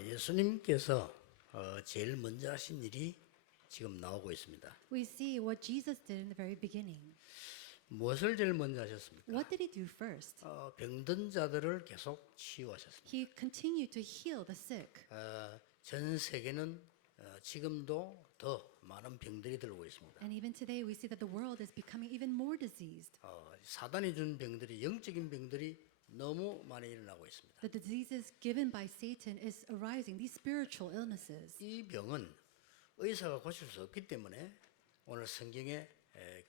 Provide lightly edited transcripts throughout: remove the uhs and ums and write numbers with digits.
예수님께서 제일 먼저 하신 일이 지금 나오고 있습니다. We see what Jesus did in the very beginning. 무엇을 제일 먼저 하셨습니까? What did he do first? 병든 자들을 계속 치유하셨습니다. He continued to heal the sick. 전 세계는 지금도 더 많은 병들이 들어오고 있습니다. And even today we see that the world is becoming even more diseased. 사단이 준 병들이, 영적인 병들이 너무 많이 일어나고 있습니다. The diseases given by Satan is arising, these spiritual illnesses. 이 병은 의사가 고칠 수 없기 때문에 오늘 성경에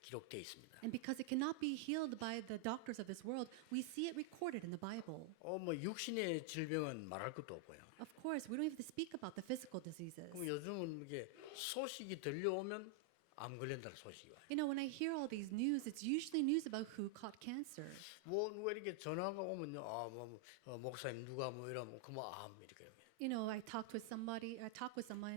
기록되어 있습니다. And because it cannot be healed by the doctors of this world, we see it recorded in the Bible. 육신의 질병은 말할 것도 없고요. Of course, we don't even speak about the physical diseases. 그럼 요즘은 이게 소식이 들려오면 암 걸린다는 소식이 와요. You know, when I hear all these news, it's usually news about who caught cancer. 누가 이렇게 전화가 오면요, 목사님 누가 이러면 암 이렇게. You know, I talk with somebody, and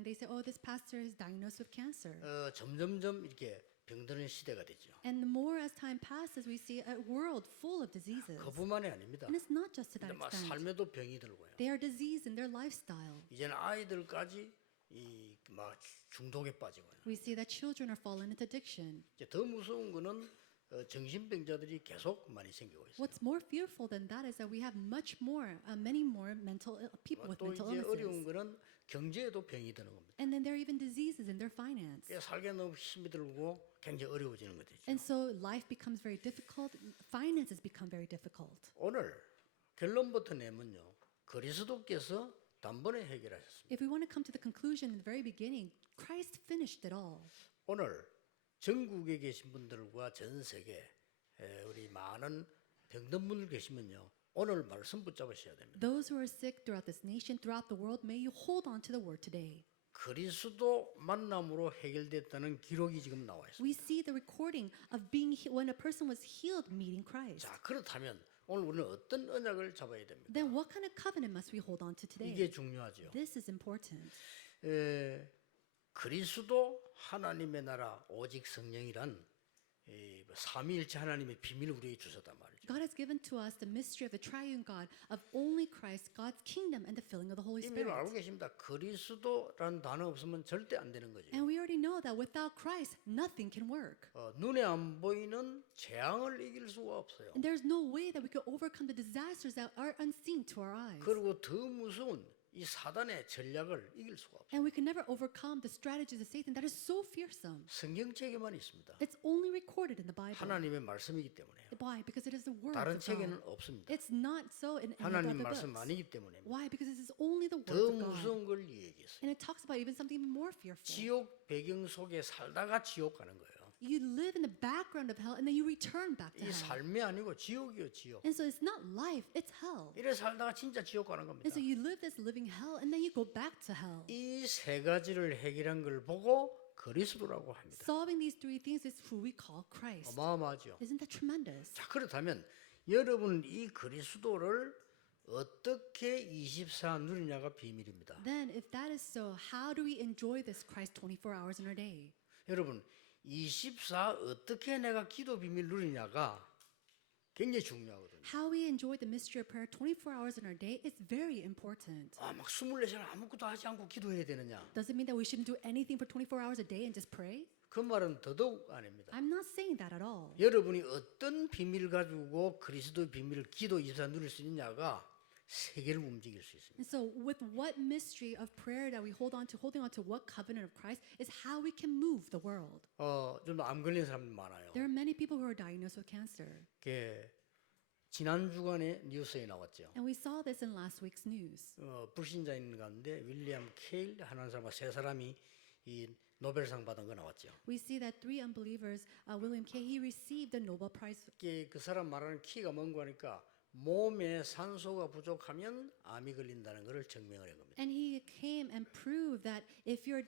they say, "Oh, this pastor is diagnosed with cancer." 점점점 이렇게 병드는 시대가 되죠. And the more as time passes, we see a world full of diseases. 그뿐만이 아닙니다. And it's not just to that 막 extent. 삶에도 병이 들고요. They are diseased in their lifestyle. 이제는 아이들까지 막 중독에 빠지고요. We see that children are falling into addiction. 이제 더 무서운 거는 정신병자들이 계속 많이 생기고 있어요. What's more fearful than that is that we have many more people with 또 mental 이제 어려운 illnesses. 거는 경제에도 병이 드는 겁니다. And then there are even diseases in their finance. 살게 너무 힘이 들고 굉장히 어려워지는 거죠. And so life becomes very difficult. Finances become very difficult. 오늘 결론부터 내면요, 그리스도께서 단번에 해결하셨습니다. If we want to come to the conclusion in the very beginning, Christ finished it all. 오늘 전국에 계신 분들과 전 세계 우리 많은 병든 분들 계시면요, 오늘 말씀 붙잡으셔야 됩니다. Those who are sick throughout this nation, throughout the world, may you hold on to the word today. 그리스도 만남으로 해결됐다는 기록이 지금 나와 있습니다. We see the recording of when a person was healed meeting Christ. 자, 그렇다면 오늘 우리는 어떤 언약을 잡아야 됩니까? Then what kind of covenant must we hold on to today? 이게 중요하죠. This is important. 그리스도 하나님의 나라 오직 성령이란 삼위일체 하나님의 비밀을 우리에게 주셨단 말이죠. God has given to us the mystery of the triune God, of only Christ, God's kingdom, and the filling of the Holy 이미 알고 Spirit. 계십니다. 그리스도라는 단어 없으면 절대 안 되는 거죠. And we already know that without Christ, nothing can work. 눈에 안 보이는 재앙을 이길 수가 없어요. And there's no way that we can overcome the disasters that are unseen to our eyes. 그리고 더 무서운 이 사단의 전략을 이길 수가 없어요. And we can never overcome the strategies of Satan that is so fearsome. 성경책에만 있습니다. It's only recorded in the Bible. 하나님의 말씀이기 때문에요. Why? Because it is the word 다른 of 책에는 God. 없습니다. It's not so in any 하나님 other 말씀 books. 아니기 때문에 Why? Because this is only the word 더 of God. 무서운 걸 얘기했어요. And it talks about even something even more fearful. 지옥 배경 속에 살다가 지옥 가는 거예요. You live in the background of hell and then you return back to 이 hell. 삶이 아니고 지옥이요, 지옥. And so it's not life, it's hell. 이래 살다가 진짜 지옥 가는 겁니다. And so you live this living hell and then you go back to hell. 이 세 가지를 해결한 걸 보고 그리스도라고 합니다. Solving these three things is who we call Christ. 어마어마하죠. Isn't that tremendous? 자, 그렇다면 여러분 이 그리스도를 어떻게 24 누리냐가 비밀입니다. Then if that is so, how do we enjoy this Christ 24 hours in our day? 여러분 24 어떻게 내가 기도 비밀 누리냐가 굉장히 중요하거든요. How we enjoy the mystery of prayer 24 hours in our day is very important. 막 24시간 아무것도 하지 않고 기도해야 되느냐? Does it mean that we shouldn't do anything for 24 hours a day and just pray? 그 말은 더더욱 아닙니다. I'm not saying that at all. 여러분이 어떤 비밀을 가지고 그리스도의 비밀을 기도 24 누릴 수 있느냐가 세계를 움직일 수 있습니다. And so with what mystery of prayer that we holding on to what covenant of Christ is how we can move the world. 좀 암 걸린 사람들 많아요. There are many people who are diagnosed with cancer. 지난 주간에 뉴스에 나왔죠. And we saw this in last week's news. 불신자인 가운데 윌리엄 케일 하는 사람과 세 사람이 이 노벨상 받은 거 나왔죠. We see that three unbelievers, William K., he received the Nobel Prize. 그 사람 말하는 키가 뭔가 하니까 몸에 산소가 부족하면 암이 걸린다는 것을 증명을 한 겁니다. And he came and proved that if you're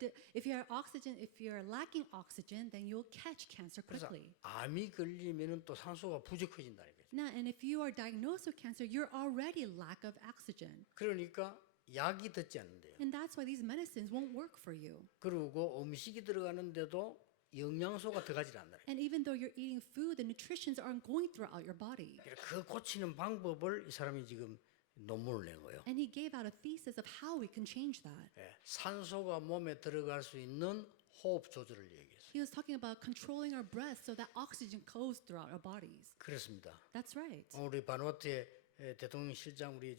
lacking oxygen, then you'll catch cancer 그래서 quickly. 암이 걸리면은 또 산소가 부족해진다는 거죠. Now, and if you are diagnosed with cancer, you're already lack of oxygen. 그러니까 약이 듣지 않는데요. And that's why these medicines won't work for you. 그리고 음식이 들어가는데도 영양소가 들어가지 않나요? And even though you're eating food, the nutritions aren't going throughout your body. 그 고치는 방법을 이 사람이 지금 논문을 낸 거예요. And he gave out a thesis of how we can change that. 예, 산소가 몸에 들어갈 수 있는 호흡 조절을 얘기했어요. He was talking about controlling our breath so that oxygen goes throughout our bodies. 그렇습니다. That's right. 우리 바누아투의 대통령 실장 우리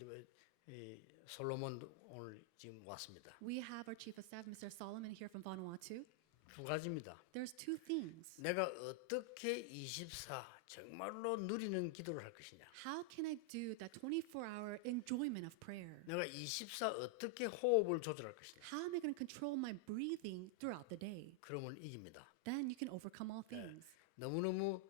이 솔로몬 오늘 지금 왔습니다. We have our chief of staff, Mr. Solomon, here from Vanuatu. 두 가지입니다. There's two things. 내가 어떻게 24 정말로 누리는 기도를 할 것이냐. How can I do that 24-hour enjoyment of prayer? 내가 24 어떻게 호흡을 조절할 것이냐. How am I going to control my breathing throughout the day? 그러면 이깁니다. Then you can overcome all things. 너무너무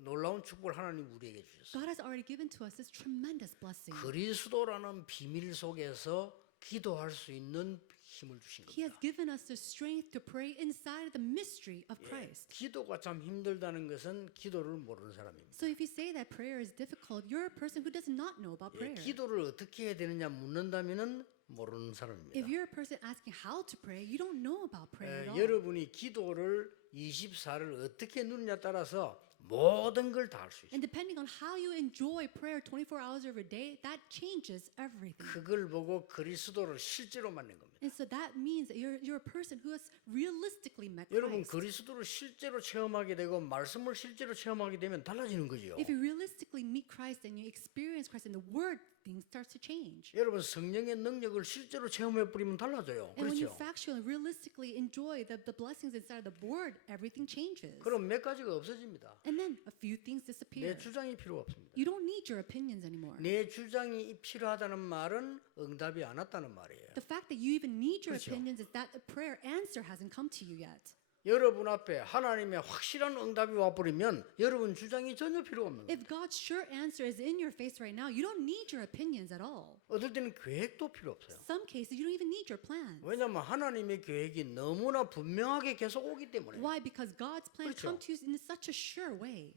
놀라운 축복을 하나님 우리에게 주셨어요. God has already given to us this tremendous blessing. 그리스도라는 비밀 속에서 기도할 수 있는 힘을 주신 He has 겁니다. given us the strength to pray inside of the mystery of Christ. 기도가 참 힘들다는 것은 기도를 모르는 사람입니다. So if you say that prayer is difficult, you're a person who does not know about prayer. 기도를 어떻게 해야 되느냐 묻는다면은 모르는 사람입니다. If you're a person asking how to pray, you don't know about prayer at all. 여러분이 기도를 24를 어떻게 누리냐에 따라서 모든 걸 다 할 수 있어요. And depending on how you enjoy prayer 24 hours of a day, that changes everything. 그걸 보고 그리스도를 실제로 만난 겁니다. And so that means that you're a person who has realistically met 여러분 Christ. 그리스도를 실제로 체험하게 되고 말씀을 실제로 체험하게 되면 달라지는 거죠. If you realistically meet Christ and you experience Christ in the Word, things start to change. 여러분 성령의 능력을 실제로 체험해 버리면 달라져요. And when you 그렇죠? factually, realistically enjoy the blessings inside of the Word, everything changes. 그럼 몇 가지가 없어집니다. And then a few things 내 disappear. 주장이 필요 없습니다. You don't need your opinions anymore. 내 주장이 필요하다는 말은 응답이 안 왔다는 말이에요. The fact that you even need your 그렇죠. opinions is that a prayer answer hasn't come to you yet. 여러분 앞에 하나님의 확실한 응답이 와버리면 여러분 주장이 전혀 필요 없는 거예요. If God's sure answer is in your face right now, you don't need your opinions at all. 어떨 때는 계획도 필요 없어요. Some cases, you don't even need your plans. 왜냐하면 하나님의 계획이 너무나 분명하게 계속 오기 때문에. Why? Because God's plan 그렇죠. come to you in such a sure way.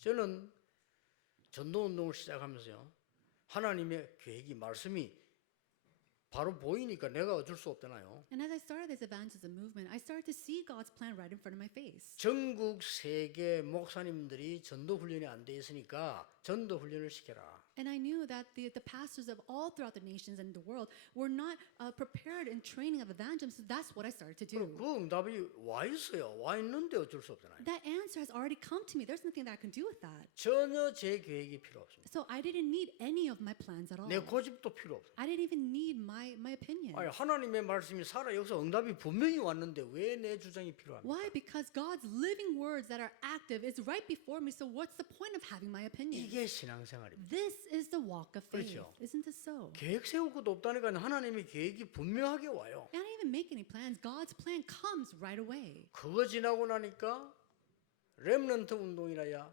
저는 전도운동을 시작하면서요. 하나님의 계획이 말씀이 바로 보이니까 내가 어쩔 수 없잖아요. And as I started this evangelism movement, I started to see God's plan right in front of my face. 전국 세계 목사님들이 전도 훈련이 안 돼 있으니까 전도 훈련을 시켜라. And I knew that the pastors of all throughout the nations and the world were not prepared in training of evangelism, so that's what I started to 그럼 do. 그 응답이 와 있어요. 와 있는데 어쩔 수 없잖아요. That answer has already come to me. There's nothing that I can do with that. 전혀 제 계획이 필요 없습니다. So I didn't need any of my plans at all. 내 고집도 필요 없어요. I didn't even need my opinion. 아니, 하나님의 말씀이 살아 여기서 응답이 분명히 왔는데 왜 내 주장이 필요합니까? Why? Because God's living words that are active is right before me. So what's the point of having my opinion? 이게 신앙생활입니다. This is the walk of faith. 그렇죠. Isn't it so? 계획 세울 것도 없다니까 하나님의 계획이 분명하게 와요. I don't even make any plans. God's plan comes right away. 그거 지나고 나니까 렘넌트 운동이라야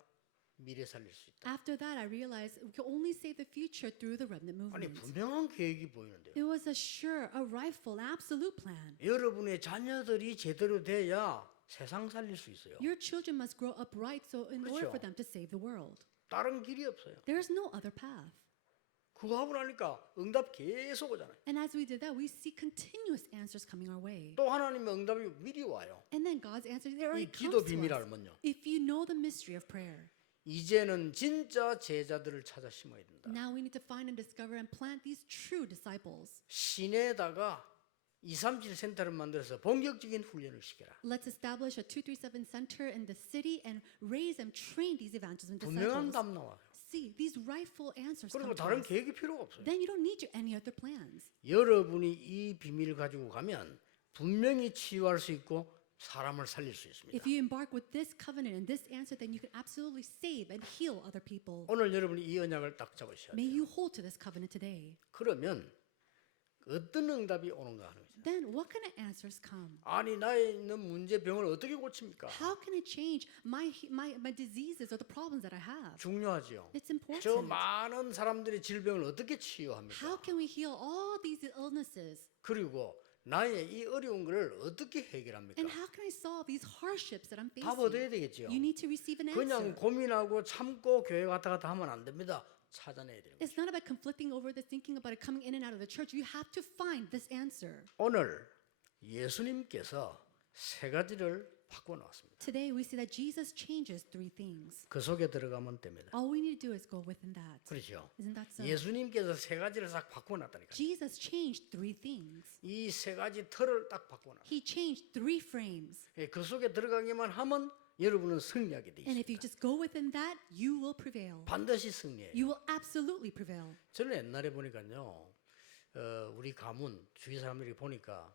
미래 살릴 수 있다. After that, I realized we can only save the future through the remnant 아니 movement. 분명한 계획이 보이는데요. It was a sure, a rightful, absolute plan. 여러분의 자녀들이 제대로 돼야 세상 살릴 수 있어요. Your children must grow up right so in order 그렇죠. for them to save the world. 다른 길이 없어요. There is no other path. 그거 하고 나니까 응답 계속 오잖아요. And as we did that, we see continuous answers coming our way. 또 하나님의 응답이 미리 와요. And then God's answer, they already 이 come 기도 to 비밀 us. 알면요. If you know the mystery of prayer, 이제는 진짜 제자들을 찾아 심어야 된다. now we need to find and discover and plant these true disciples. 시내에다가 237 센터를 만들어서 본격적인 훈련을 시켜라. Let's establish a 237 center in the city and raise and train these evangelism 분명한 disciples. 답 나와요. See, these rightful answers come 그리고 to 다른 us. 계획이 필요가 없어요. Then you don't need any other plans. 여러분이 이 비밀을 가지고 가면 분명히 치유할 수 있고 사람을 살릴 수 있습니다. If you embark with this covenant and this answer, then you can absolutely save and heal other people. 오늘 여러분이 이 언약을 딱 잡으셔야 May 돼요. you hold to this covenant today. 그러면 어떤 응답이 오는가 하는 거죠. Then what kind of answers come? 아니 나에 있는 문제 병을 어떻게 고칩니까? How can it change my diseases or the problems that I have? 중요하지요. It's 저 important. 많은 사람들의 질병을 어떻게 치유합니까? How can we heal all these illnesses? 그리고 나의 이 어려운 것을 어떻게 해결합니까? And how can I solve these hardships that I'm 답 얻어야 facing? 되겠죠. You need to receive an 그냥 answer. 고민하고 참고 교회 갔다 갔다 하면 안 됩니다. 찾아내야 되는 거예요. It's not about conflicting over this, thinking about it coming in and out of the church. You have to find this answer. 오늘 예수님께서 세 가지를 바꿔 놓았습니다. Today we see that Jesus changes three things. 그 속에 들어가면 됩니다. All we need to do is go within that. 그렇죠. Isn't that so? 예수님께서 세 가지를 싹 바꿔 놨다니까요. Jesus changed three things. 이 세 가지 틀을 딱 바꿔 놨어요. He changed three frames. 예, 그 속에 들어가기만 하면 여러분은 승리하게 돼 And if you 있습니다. just go within that, you will prevail. 반드시 승리해요. You will absolutely prevail. 저는 옛날에 보니까요, 우리 가문 주위 사람들이 보니까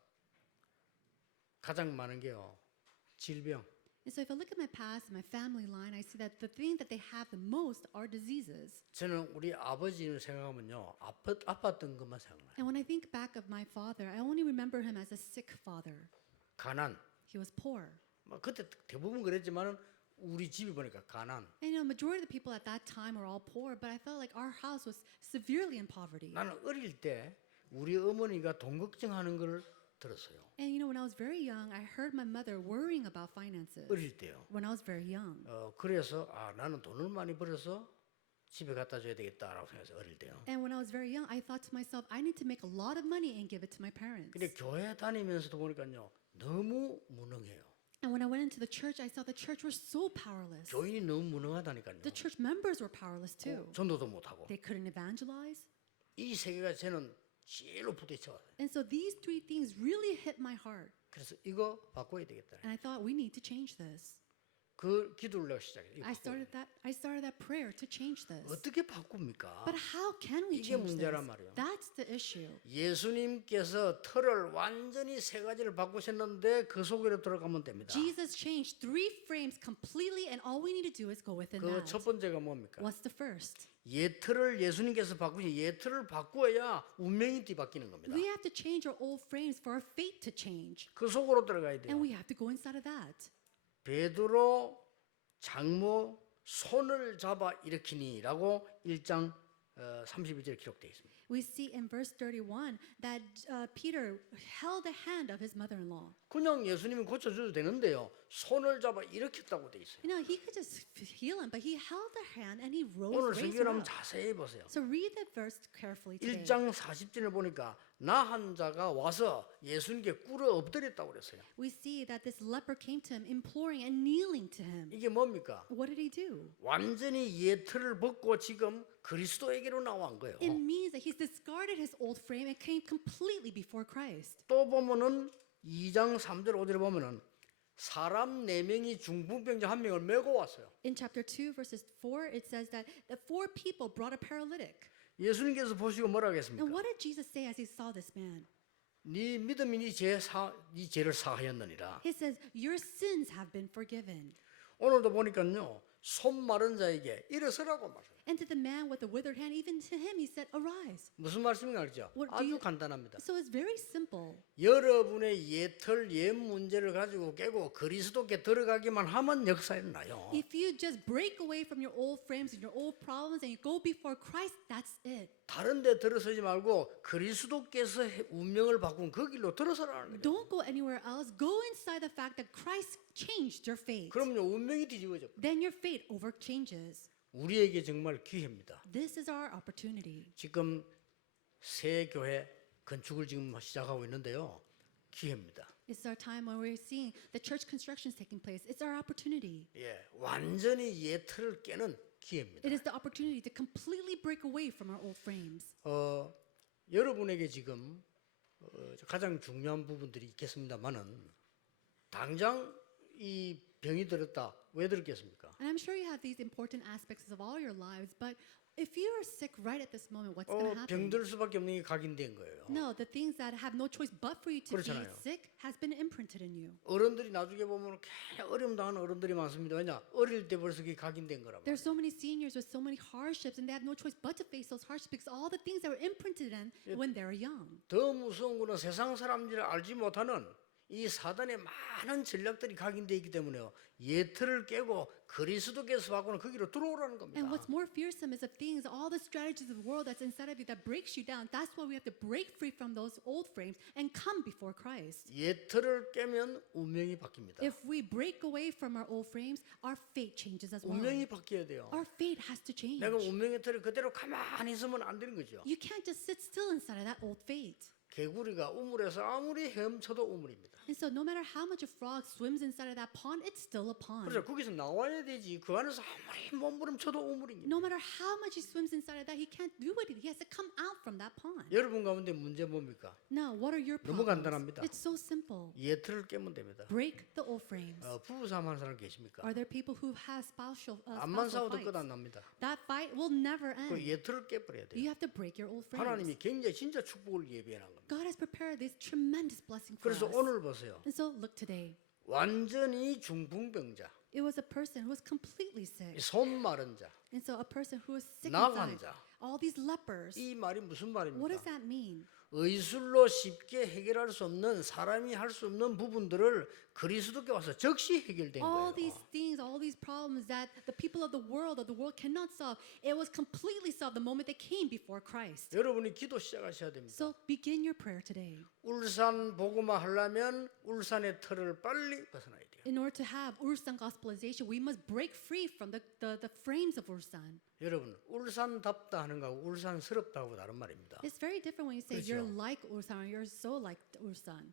가장 많은 게요, 질병. And so if I look at my past and my family line, I see that the thing that they have the most are diseases. 저는 우리 아버지를 생각하면요, 아팠던 것만 생각나요. And when I think back of my father, I only remember him as a sick father. 가난. He was poor. 뭐 그때 대부분 그랬지만은 우리 집이 보니까 가난. And majority of the people at that time were all poor, but I felt like our house was severely in poverty. 나는 어릴 때 우리 어머니가 돈 걱정하는 걸 들었어요. And when I was very young, I heard my mother worrying about finances 어릴 때요. when I was very young. 그래서 나는 돈을 많이 벌어서 집에 갖다 줘야 되겠다라고 생각해서 어릴 때요. And when I was very young, I thought to myself, I need to make a lot of money and give it to my parents. 근데 교회 다니면서도 보니까요, 너무 무능해요. And when I went into the church, I saw the church was so powerless. 교인이 너무 무능하다니까요. The church members were powerless too. 전도도 못하고. They couldn't evangelize. 이 세 개가 저는 제일로 부딪혀왔어요. And so these three things really hit my heart. 그래서 이거 바꿔야 되겠다. And I thought we need to change this. 그 기도를 내가 시작해요. 이거 I 바꿔야 started that prayer to change this. 어떻게 바꿉니까? But how can we 이게 change this? 문제란 말이에요. That's the issue. 예수님께서 틀을 완전히 세 가지를 바꾸셨는데 그 속으로 들어가면 됩니다. Jesus changed three frames completely, and all we need to do is go within 그 that. 첫 번째가 뭡니까? What's the first? 예틀을 예수님께서 바꾸시 예틀을 바꾸어야 운명이 뒤바뀌는 겁니다. We have to change our old frames for our fate to change. 그 속으로 들어가야 돼요. And we have to go inside of that. 베드로 장모 손을 잡아 일으키니라고 1장 32절에 기록되어 있습니다. We see in verse 31 that Peter held the hand of his mother-in-law. 그냥 예수님이 고쳐줘도 되는데요. 손을 잡아 일으켰다고 돼 있어요. He could just heal him, but he held her hand and he 오늘 raised 성경을 her 한번 up. 자세히 보세요. So read that verse carefully today. 1장 40절을 보니까 나한 자가 와서 예수님께 꿇어 엎드렸다고 그랬어요. We see that this leper came to him, imploring and kneeling to him. 이게 뭡니까? What did he do? 완전히 예틀을 벗고 지금 그리스도에게로 나온 거예요. It means that he's discarded his old frame and came completely before Christ. 또 보면은 2장 3절 5절에 보면은 사람 4명이 중풍병자 1명을 메고 왔어요. In chapter 2, verses 4, it says that the 4 people brought a paralytic. 예수님께서 보시고 뭐라 And 하겠습니까? what did Jesus say as he saw this man? 네 믿음이 네 죄를 사하였느니라. He says, your sins have been forgiven. 오늘도 보니까요. 손 마른 자에게 일어서라고 말해요. And to the man with the withered hand, even to him, he said, arise. 무슨 말씀인가 알죠? What do 아주 you- 간단합니다. So it's very simple. 여러분의 예틀 옛 문제를 가지고 깨고 그리스도께 들어가기만 하면 역사에 나요. If you just break away from your old frames and your old problems and you go before Christ, that's it. 다른 데 들어서지 말고 그리스도께서 운명을 바꾼 그 길로 들어서라는 거예요. Don't go anywhere else. Go inside the fact that Christ changed your fate. 그럼요 운명이 뒤집어져. Then your fate over changes. 우리에게 정말 기회입니다. This is our opportunity. 지금 새 교회 건축을 지금 시작하고 있는데요. 기회입니다. It's our time when we're seeing the church constructions taking place. It's our opportunity. 예, 완전히 예틀을 깨는 기회입니다. It is the opportunity to completely break away from our old frames. 여러분에게 지금 가장 중요한 부분들이 있겠습니다만은 당장 이 병이 들었다. 왜 들었겠습니까? And I'm sure you have these important aspects of all your lives, but if you are sick right at this moment, what's going to happen? 병들 수밖에 없는 게 각인된 거예요. No, the things that have no choice but for you to be 그렇잖아요. sick has been imprinted in you. 어른들이 나중에 보면 굉장히 어려움 당하는 어른들이 많습니다. 왜냐? 어릴 때 벌써 그게 각인된 거라. There's so many seniors with so many hardships, and they have no choice but to face those hardships because all the things that were imprinted in when they were young. 더 무서운 거는 세상 사람들이 알지 못하는 이 사단의 많은 전략들이 각인되어 있기 때문에요. 예틀을 깨고 그리스도께서 바꾸는 그 길로 들어오라는 겁니다. And what's more fearsome is the things, all the strategies of the world that's inside of you that breaks you down. That's why we have to break free from those old frames and come before Christ. 예틀을 깨면 운명이 바뀝니다. If we break away from our old frames, our fate changes as well. 운명이 바뀌어야 돼요. Our fate has to change. 내가 운명의 틀을 그대로 가만히 있으면 안 되는 거죠. You can't just sit still inside of that old fate. 개구리가 우물에서 아무리 헤엄쳐도 우물입니다. And so no matter how much a frog swims inside of that pond, it's still a pond. 그래서 거기서 나와야 되지. 그 안에서 아무리 몸부림쳐도 우물입니다. No matter how much he swims inside of that, he can't do it. He has to come out from that pond. 여러분 가운데 문제 뭡니까? Now, what are your 너무 problems? 간단합니다. It's so simple. 예틀을 깨면 됩니다. Break the old frames. 부부 싸움하는 사람 계십니까? Are there people who have 암만 spousal 싸워도 fights? 끝 안 납니다. That fight will never 그 end. 예틀을 깨버려야 돼요. You have to break your old frames. 하나님이 굉장히 진짜 축복을 예비해 놓은 겁니다. God has prepared this tremendous blessing for 그래서 us. 오늘 보세요. And so look today. 완전히 중풍병자, It was a person who was completely sick. 손 마른 자, And so a person who was sick 나환 inside. 자. All these lepers. 이 말이 무슨 What does 말입니까? that mean? 의술로 쉽게 해결할 수 없는 사람이 할 수 없는 부분들을 그리스도께 와서 즉시 해결된 All 거예요. these things, all these problems that the people of the world cannot solve, it was completely solved the moment they came before Christ. 여러분이 기도 시작하셔야 됩니다. So begin your prayer today. 울산 복음화 하려면 울산의 틀을 빨리 벗어나야 돼요. In order to have Ulsan gospelization, we must break free from the frames of Ulsan. 여러분 울산답다 하는 거하고 울산스럽다고 다른 말입니다. It's very different when you say 그렇죠. you're like Ulsan or you're so like Ulsan.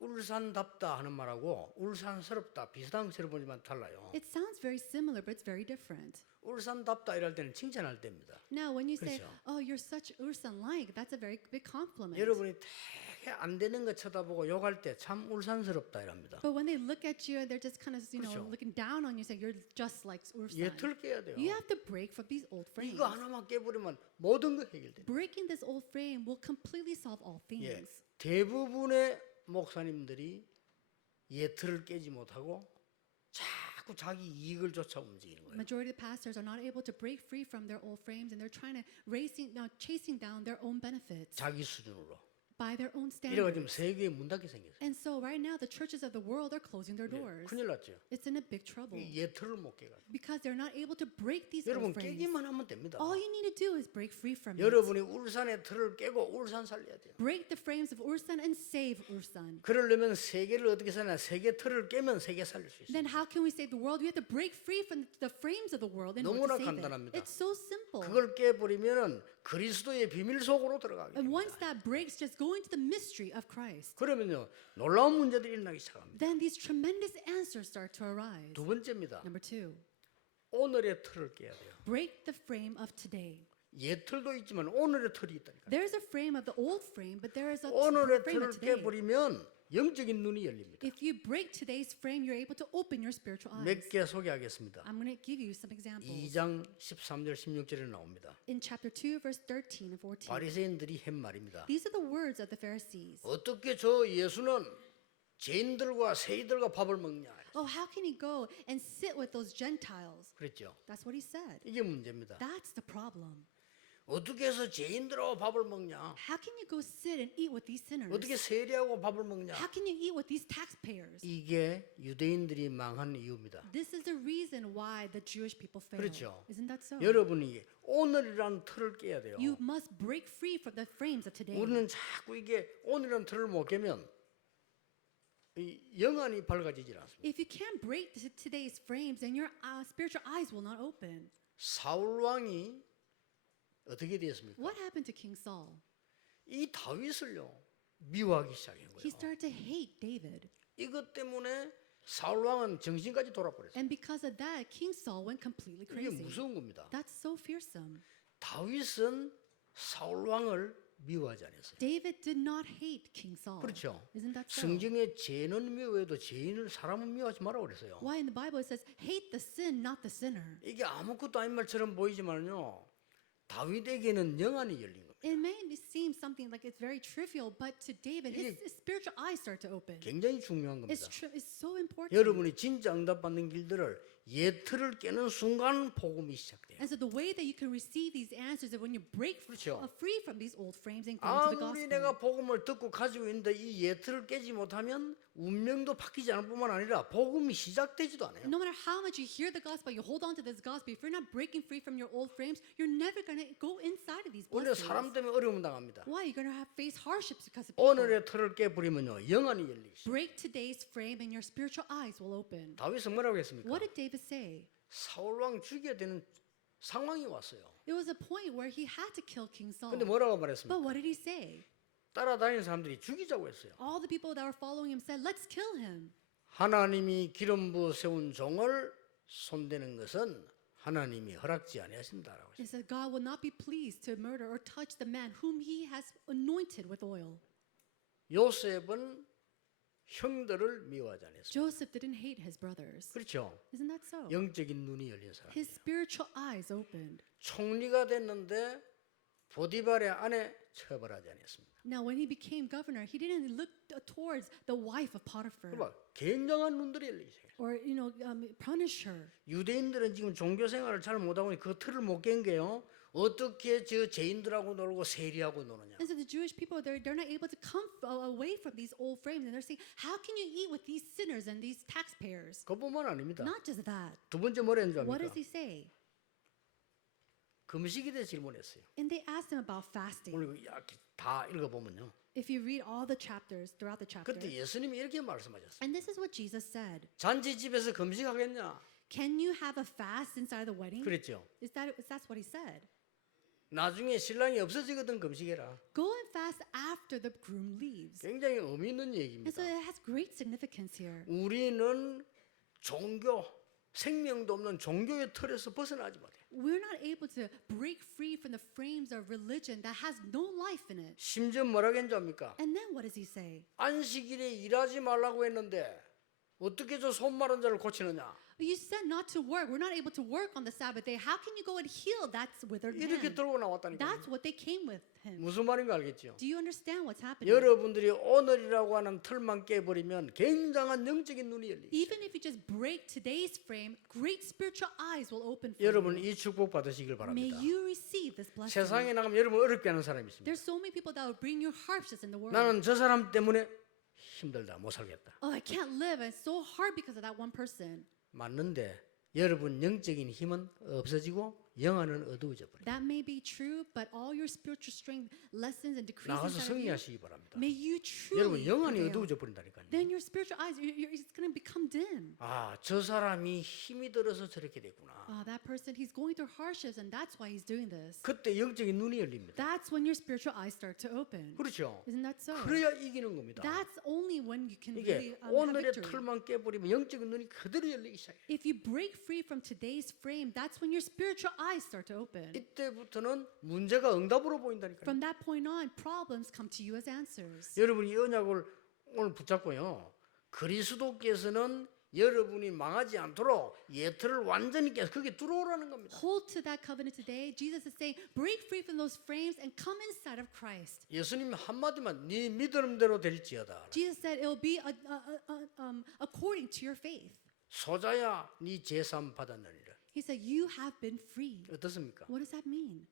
울산답다 하는 말하고 울산스럽다 비슷한 세로보지만 달라요. It sounds very similar, but it's very different. 울산답다 이럴 때는 칭찬할 때입니다. Now, when you say, 그렇죠. "Oh, you're such Ulsan-like," that's a very big compliment. 여러분이 되게 안 되는 거 쳐다보고 욕할 때 참 울산스럽다 이랍니다. But when they look at you and they're just kind of, 그렇죠. looking down on you, saying you're just like Ulsan. 예틀 깨야 돼요. You have to break from these old frames. 이거 하나만 깨버리면 모든 거 해결돼요. Breaking this old frame will completely solve all things. 예, 대부분의 목사님들이 예틀을 깨지 못하고 자꾸 자기 이익을 쫓아 움직이는 거예요. Majority of the pastors are not able to break free from their old frames, and they're trying to chasing down their own benefits 자기 수준으로. by their own 이래가지고 standards. 세계에 문 닫게 생겼어요. And so right now, the churches of the world are closing their 예, doors. 큰일 났죠. It's in a big trouble 이 예틀을 못 깨가지고. because they're not able to break these 여러분 old frames. 깨기만 하면 됩니다. All you need to do is break free from it. 여러분이 울산의 틀을 깨고 울산 살려야 돼요. Break the frames of Ulsan and save Ulsan. 그러려면 세계를 어떻게 사냐? 세계 틀을 깨면 세계 살릴 수 있어요. Then how can we save the world? We have to break free from the frames of the world in order 너무나 to save 간단합니다. it. It's so simple. 그걸 깨버리면은 그리스도의 비밀 속으로 들어가게 And 됩니다. once that breaks, just go into the mystery of Christ. 그러면요 놀라운 문제들이 일어나기 시작합니다. Then these tremendous answers start to arise. 두 번째입니다. Number 2, 오늘의 틀을 깨야 돼요. break the frame of today. 옛틀도 있지만 오늘의 틀이 있다니까. There's a frame of the old frame, but there is a 오늘의 frame 틀을 of today. 깨버리면 영적인 눈이 열립니다. If you break today's frame, you're able to open your spiritual eyes. 몇 개 소개하겠습니다. I'm going to give you some examples. 2장 13절 16절에 나옵니다. In chapter 2, verse 13 and 14. 바리새인들이 한 말입니다. These are the words of the Pharisees. 어떻게 저 예수는 죄인들과 세리들과 밥을 먹냐? Oh, how can he go and sit with those Gentiles? 그랬죠. That's what he said. 이게 문제입니다. That's the problem. 어떻게 해서 죄인들하고 밥을 먹냐? How can you go sit and eat with these sinners? 어떻게 세리하고 밥을 먹냐? How can you eat with these taxpayers? 이게 유대인들이 망한 이유입니다. This is the reason why the Jewish people fail. 그렇죠. Isn't that so? 여러분이 오늘이란 틀을 깨야 돼요. You must break free from the frames of today. 우리는 자꾸 이게 오늘이란 틀을 못 깨면 이 영안이 밝아지질 않습니다. If you can't break today's frames, then your spiritual eyes will not open. 사울 왕이 어떻게 되었습니까? What happened to King Saul? 이 다윗을요 미워하기 시작한 He 거예요. started to hate David. 이것 때문에 사울 왕은 정신까지 돌아버렸어요. And because of that, King Saul went completely 이게 crazy. 무서운 겁니다. That's so fearsome. 다윗은 사울 왕을 미워하지 않았어요. David did not hate King Saul. 그렇죠. Isn't that so? 성경에 죄는 미워해도 죄인을 사람은 미워하지 말라고 그랬어요. Why in the Bible it says, hate the sin, not the sinner. 이게 아무것도 아닌 말처럼 보이지만요. 다윗에게는 영안이 열린 겁니다. It may seem something like it's very trivial, but to David, his spiritual eyes start to open. 굉장히 중요한 겁니다. It's so important. 여러분이 진짜 응답받는 길들을 예틀을 깨는 순간 복음이 시작돼요. And so the way that you can receive these answers is when you break 그렇죠. free from these old frames and go into the 아무리 gospel. 내가 복음을 듣고 가지고 있는데 이 예틀을 깨지 못하면 운명도 바뀌지 않을 뿐만 아니라 복음이 시작되지도 않아요. No matter how much you hear the gospel, you hold on to this gospel, if you're not breaking free from your old frames, you're never going to go inside of these 원래 blessings. 사람 때문에 어려움 당합니다. Why? You're going to face hardships because of people. 오늘의 틀을 깨버리면요 영안이 열리시. Break today's frame and your spiritual eyes will open. 다윗은 뭐라고 했습니까? What did David say? 사울 왕 죽여야 되는 상황이 왔어요. It was a point where he had to kill King Saul. 근데 뭐라고 But 말했습니까? what did he say? 따라다니는 사람들이 죽이자고 했어요. All the people that were following him said, let's kill him. 하나님이 기름 부어 세운 종을 손대는 것은 하나님이 허락지 아니하신다라고 It 했어요. said God will not be pleased to murder or touch the man whom he has anointed with oil. 요셉은 형들을 미워하지 않았습니다. Joseph didn't hate his brothers. 그렇죠. Isn't that so? 영적인 눈이 열린 사람. His spiritual eyes opened. 총리가 됐는데 보디발의 아내 처벌하지 않았습니다. Now, when he became governor, he didn't look towards the wife of Potiphar 그봐 굉장한 눈들이 열리기 시작해요. or punish her. 유대인들은 지금 종교 생활을 잘 못하고 그 틀을 못 깬 게요. 어떻게 저 죄인들하고 놀고 세리하고 노느냐. And so the Jewish people, they're not able to come away from these old frames, and they're saying, how can you eat with these sinners and these taxpayers? 그뿐만 아닙니다. Not just that. 두 번째 뭐라 했는지 What 압니까? does he say? 금식에 대해 질문했어요. And they asked him about fasting. 오늘 다 읽어보면요. If you read all the chapters, throughout the chapter, 그때 예수님이 이렇게 말씀하셨어요. and this is what Jesus said. 잔치집에서 금식하겠냐? Can you have a fast inside the wedding? 그랬죠. That's what he said. 나중에 신랑이 없어지거든 금식해라. Go and fast after the groom leaves. 굉장히 의미 있는 And 얘기입니다. so it has great significance here. 우리는 종교, 생명도 없는 종교의 틀에서 벗어나지 못해. We're not able to break free from the frames of religion that has no life in it. 심지어 뭐라고 했는지 압니까? And then what does he say? 안식일에 일하지 말라고 했는데 어떻게 저 손 마른 자를 고치느냐? You said not to work. We're not able to work on the Sabbath day. How can you go and heal that withered 이렇게 man? 들고 나왔다니까. That's what they came with him. 무슨 말인지 알겠죠? Do you understand what's happening? 여러분들이 오늘이라고 하는 틀만 깨버리면 굉장한 영적인 눈이 열리. Even if you just break today's frame, great spiritual eyes will open for 여러분 you. 이 축복 받으시길 May 바랍니다. you receive this blessing. 세상에 나가면 여러분 어렵게 하는 사람이 있습니다. There's so many people that will bring you hardships in the world. 나는 저 사람 때문에 힘들다 못 살겠다. Oh, I can't live. It's so hard because of that one person. 맞는데 여러분 영적인 힘은 없어지고 영안은 어두워져 버려. That may be true, but all your spiritual strength lessens and decreases 나가서 inside of you. 승리하시기 바랍니다. May you 여러분 truly 영안이 prevail. 어두워져 버린다니까요. Then your spiritual eyes, it's going to become dim. 아, 저 사람이 힘이 들어서 저렇게 됐구나. That person, he's going through hardships, and that's why he's doing this. 그때 영적인 눈이 열립니다. That's when your spiritual eyes start to open. 그렇죠. Isn't that so? 그래야 이기는 겁니다. That's only when you can really 이게 have 오늘의 victory. 틀만 깨버리면 영적인 눈이 그대로 열리기 시작해요. If you break free from today's frame, that's when your spiritual eyes start to open. 이때부터는 문제가 응답으로 보인다니까요. From that point on, problems come to you as answers. 여러분이 이 언약을 오늘 붙잡고요. 그리스도께서는 여러분이 망하지 않도록 예틀을 완전히 깨서 거기에 들어오라는 겁니다. Hold to that covenant today. Jesus is saying, break free from those frames and come inside of Christ. 예수님 한마디만 네 믿음대로 될지어다. Jesus said it will be according to your faith. 소자야 네 제삼 받았느니라. He said, you have been freed. 어떻습니까? What does that mean?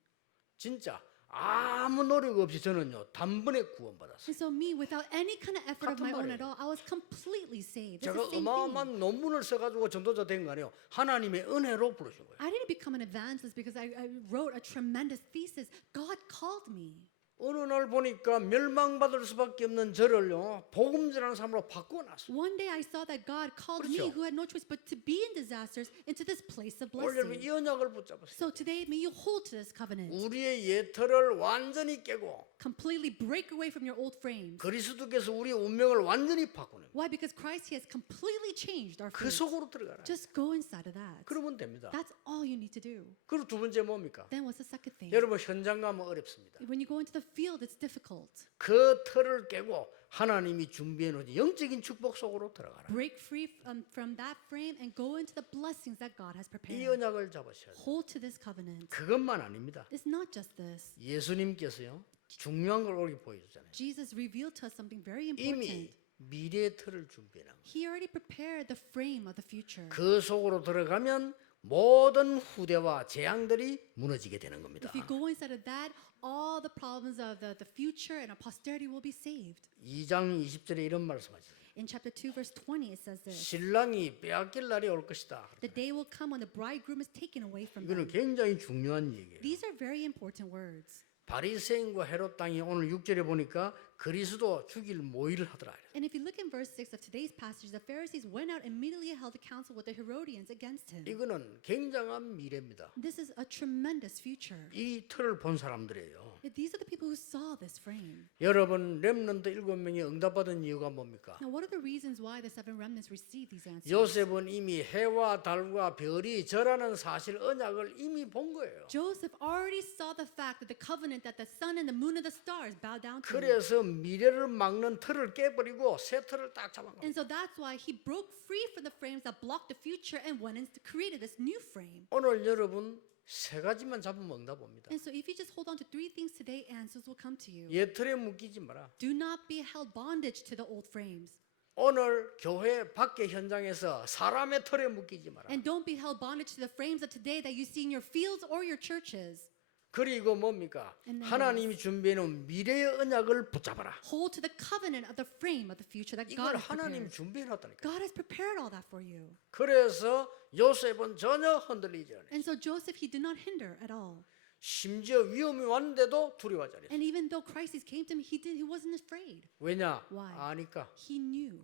진짜 아무 노력 없이 저는요 단번에 구원받았어요. And so me, without any kind of effort of 같은 my own 말이에요. at all, I was completely saved. It's 제가 the same thing. 어마어마한 논문을 써가지고 전도자 된 거 아니에요. 하나님의 은혜로 부르신 거예요. I didn't become an evangelist because I wrote a tremendous thesis. God called me. 어느 날 보니까 멸망받을 수밖에 없는 저를요 복음전하는 사람으로 바꿔놨어요. One day I saw that God called 그렇죠. me, who had no choice but to be in disasters, into this place of 오늘 여러분 blessing. 이 언약을 붙잡으세요. So today, may you hold to this covenant. 우리의 예틀을 완전히 깨고 Completely break away from your old frames. 그리스도께서 우리의 운명을 완전히 바꾸는 거예요. Why? Because Christ, He has completely changed our 그 fate. 속으로 들어가라. Just go inside of that. 그러면 됩니다. That's all you need to do. 그리고 두 번째 뭡니까? Then what's the second thing? 여러분 현장 가면 어렵습니다. When you go into the field, it's difficult. 그 틀을 깨고 하나님이 준비해 놓은 영적인 축복 속으로 들어가라. Break free from that frame and go into the blessings that God has 이 prepared. 언약을 잡으셔야 돼요. Hold to this covenant. 그것만 아닙니다. It's not just this. 예수님께서요 중요한 걸 우리 보여주잖아요. Jesus revealed to us something very 이미 important. 미래의 틀을 준비해 놓은 거예요. He already prepared the frame of the future. 그 속으로 들어가면 모든 후대와 재앙들이 무너지게 되는 겁니다. If you go inside of that, all the problems of the future and our posterity will be saved. 2장 20절에 이런 말씀하시죠. In chapter 2, verse 20, it says this. 신랑이 빼앗길 날이 올 것이다. The day will come when the bridegroom is taken away from 이거는 them. 굉장히 중요한 얘기예요. These are very important words. 바리새인과 헤롯 땅이 오늘 6절에 보니까 그리스도 죽일 모의를 하더라. And if you look in verse 6 of today's passage, the Pharisees went out and immediately held a council with the Herodians against him. 이거는 굉장한 미래입니다. This is a tremendous future. 이 틀을 본 사람들이에요. These are the people who saw this frame. 여러분 렘넌트 7명이 응답받은 이유가 뭡니까? Now, what are the reasons why the seven remnants received these answers? 요셉은 이미 해와 달과 별이 절하는 사실 언약을 이미 본 거예요. Joseph already saw the fact that the covenant that the sun and the moon and the stars bow down to him. 그래서 미래를 막는 틀을 깨버리고 새 틀을 딱 잡은 거예요. And so that's why he broke free from the frames that blocked the future and went and created this new frame. 오늘 여러분 세 가지만 잡으면 응답옵니다. And so if you just hold on to three things today, answers will come to you. 옛 틀에 묶이지 마라. Do not be held bondage to the old frames. 오늘 교회 밖의 현장에서 사람의 틀에 묶이지 마라. And don't be held bondage to the frames of today that you see in your fields or your churches. 그리고 뭡니까? And then 하나님이 준비해놓은 미래의 언약을 붙잡아라. Hold to the covenant of the frame of the future that 이걸 God has 하나님 prepared. 준비해놨다니까. God has prepared all that for you. 그래서 요셉은 전혀 흔들리지 않아요. And so Joseph, he did not hinder at all. 심지어 위험이 왔는데도 두려워하지 않아요. And even though crisis came to him, he wasn't afraid. 왜냐? Why? 아니까. He knew.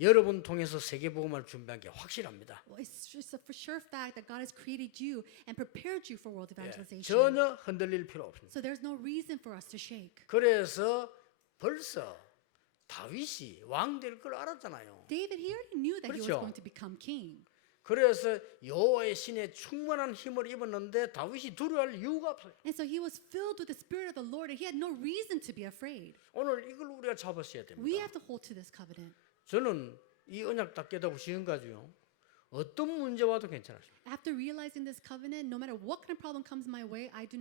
여러분 통해서 세계복음을 준비한 게 확실합니다. Well, it's just a for sure fact that God has created you and prepared you for world 예, evangelization. 전혀 흔들릴 필요 없습니다. So there's no reason for us to shake. 그래서 벌써 다윗이 왕 될 걸 알았잖아요. David, he already knew that he was 그렇죠. going to become king. 그래서 여호와의 신에 충만한 힘을 입었는데 다윗이 두려워할 이유가 없어요. And so he was filled with the spirit of the Lord and he had no reason to be afraid. 오늘 이걸 우리가 잡았어야 됩니다. We have to hold to this covenant. 저는 이 언약 딱 깨닫고 지금까지요. 어떤 문제 와도 괜찮아요. After realizing this covenant, no matter what kind of problem comes my way, I'm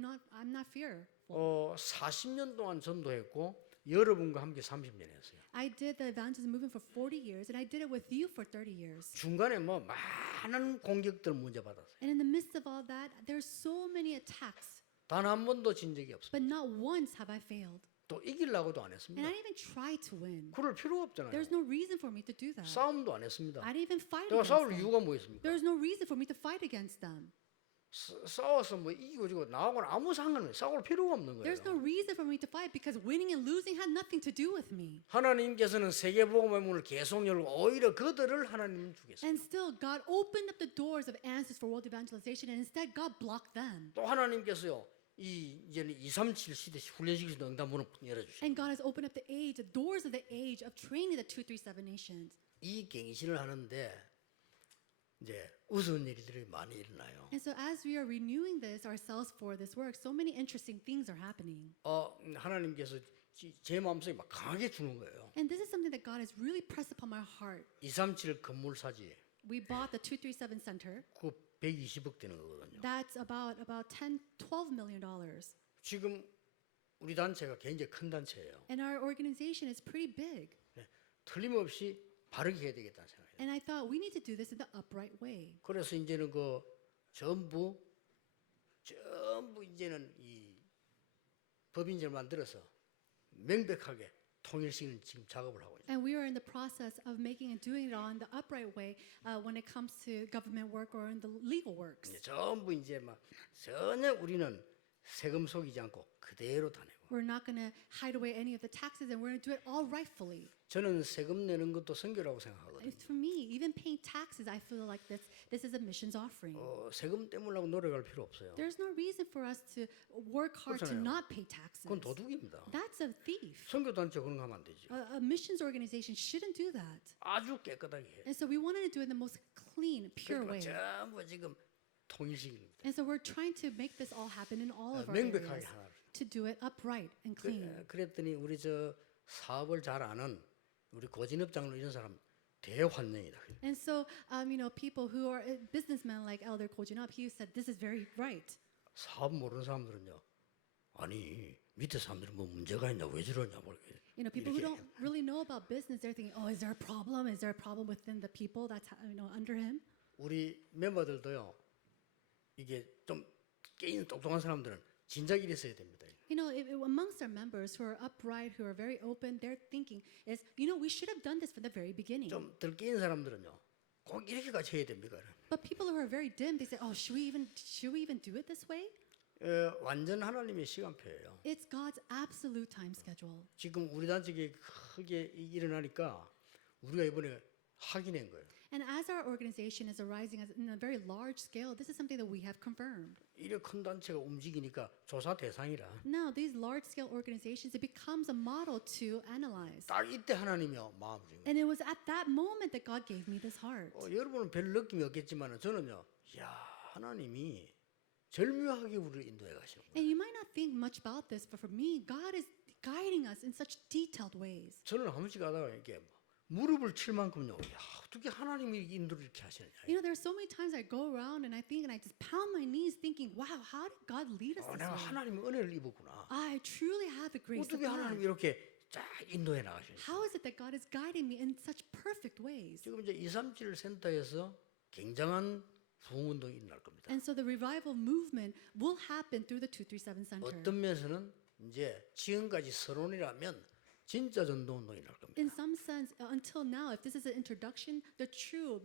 not fearful. 40년 동안 전도했고 여러분과 함께 30년 했어요. I did the evangelism movement for 40 years and I did it with you for 30 years. 중간에 뭐 많은 공격들 문제 받았어요. And in the midst of all that, there's so many attacks, 단 한 번도 진 적이 없어요. but not once have I failed. 또 이기려고도 안 And 했습니다. I didn't even try to win. 그럴 필요가 없잖아요. There's no reason for me to do that. 싸움도 안 했습니다. I didn't even fight 내가 against 싸울 them. 이유가 뭐 있습니까? There's no reason for me to fight against them. 싸워서 뭐 이기고 지고 나하고는 아무 상관없어요. 싸울 필요가 없는 거예요. There's no reason for me to fight because winning and losing had nothing to do with me. 하나님께서는 세계복음의 문을 계속 열고 오히려 그들을 하나님 주겠어요. And still, God opened up the doors of answers for world evangelization, and instead, God blocked them. 또 하나님께서요. 이제는 237 시대 훈련시키는 응답문을 열어주셔요. And God has opened up the doors of the age of training the 237 nations. 이 갱신을 하는데 이제 우스운 일들이 많이 일어나요. And so, as we are renewing this ourselves for this work, so many interesting things are happening. 하나님께서 제 마음속에 막 강하게 주는 거예요. And this is something that God has really pressed upon my heart. 237 건물 사지 We bought the 237 center. 그 120억 되는 거거든요. That's about $12 million. 지금 우리 단체가 굉장히 큰 단체예요. And our organization is pretty big. 네, 틀림없이 바르게 해야 되겠다는 생각이에요. And I thought we need to do this in the upright way. 그래서 이제는 그 전부 이제는 이 법인제를 만들어서 명백하게 통일시키는 지금 작업을 하고 있어요. And we are in the process of making and doing it all in the upright way when it comes to government work or in the legal works. 전부 이제 막 전혀 우리는 세금 속이지 않고 그대로 다 내고. We're not going to hide away any of the taxes and we're going to do it all rightfully. 저는 세금 내는 것도 선교라고 생각하거든요. And for me, even paying taxes, I feel like this is a missions offering. 세금 떼물라고 노력할 필요 없어요. There's no reason for us to work hard to 그렇잖아요. not pay taxes. 그건 도둑입니다. That's a thief. 선교 단체 그런 거 하면 안 되죠. A missions organization shouldn't do that. 아주 깨끗하게 해. And so we wanted to do it in the most clean, pure 그러니까 way. 전부 지금 통일시키는 And so we're trying to make this all happen in all of our 명백하게 areas 하나를. to do it upright and clean. 그랬더니 우리 저 사업을 잘 아는 우리 고진업 장로 이런 사람 대환영이다. And so, people who are businessmen like Elder Ko Jin-up, he said, this is very right. 사업 모르는 사람들은요. 아니 밑에 사람들은 뭐 문제가 있냐 왜 저러냐 모르겠어요. People who 이렇게 don't really know about business, they're thinking, oh, is there a problem? Is there a problem within the people that's under him? 우리 멤버들도요. 이게 좀 깨있는 똑똑한 사람들은 진작 이랬어야 됩니다. Amongst our members who are upright, who are very open, their thinking is, we should have done this from the very beginning. 좀 덜 깨인 사람들은요. 꼭 이렇게까지 해야 됩니까? But people who are very dim, they say, oh, should we even do it this way? 완전 하나님의 시간표예요. It's God's absolute time schedule. 지금 우리 단체가 크게 일어나니까 우리가 이번에 확인한 거예요. And as our organization is arising as in a very large scale, this is something that we have confirmed. 이래 큰 단체가 움직이니까 조사 대상이라. Now, these large-scale organizations, it becomes a model to analyze. 딱 이때 하나님이 마음을 준 거예요. And it was at that moment that God gave me this heart. 여러분은 별 느낌이 없겠지만 저는요. 야 하나님이 절묘하게 우리를 인도해 가시는 거예요. And you might not think much about this, but for me, God is guiding us in such detailed ways. 저는 한 번씩 하다가 이게 무릎을 칠 만큼요. 야, 어떻게 하나님이 인도를 이렇게 하시느냐. You know, there are so many times I go around and I think and I just pound my knees thinking, wow, how did God lead us this 내가 way? 하나님의 은혜를 입었구나. I truly have the grace of 어떻게 하나님이 God. 이렇게 쫙 인도해 나가시냐. How is it that God is guiding me in such perfect ways? 지금 이제 237 센터에서 굉장한 부흥 운동이 일어날 겁니다. And so the revival movement will happen through the 237 Center. 어떤 면에서는 이제 지금까지 서론이라면 진짜 전도 운동이 일어날 겁니다. In some sense, until now, if this is an introduction, the true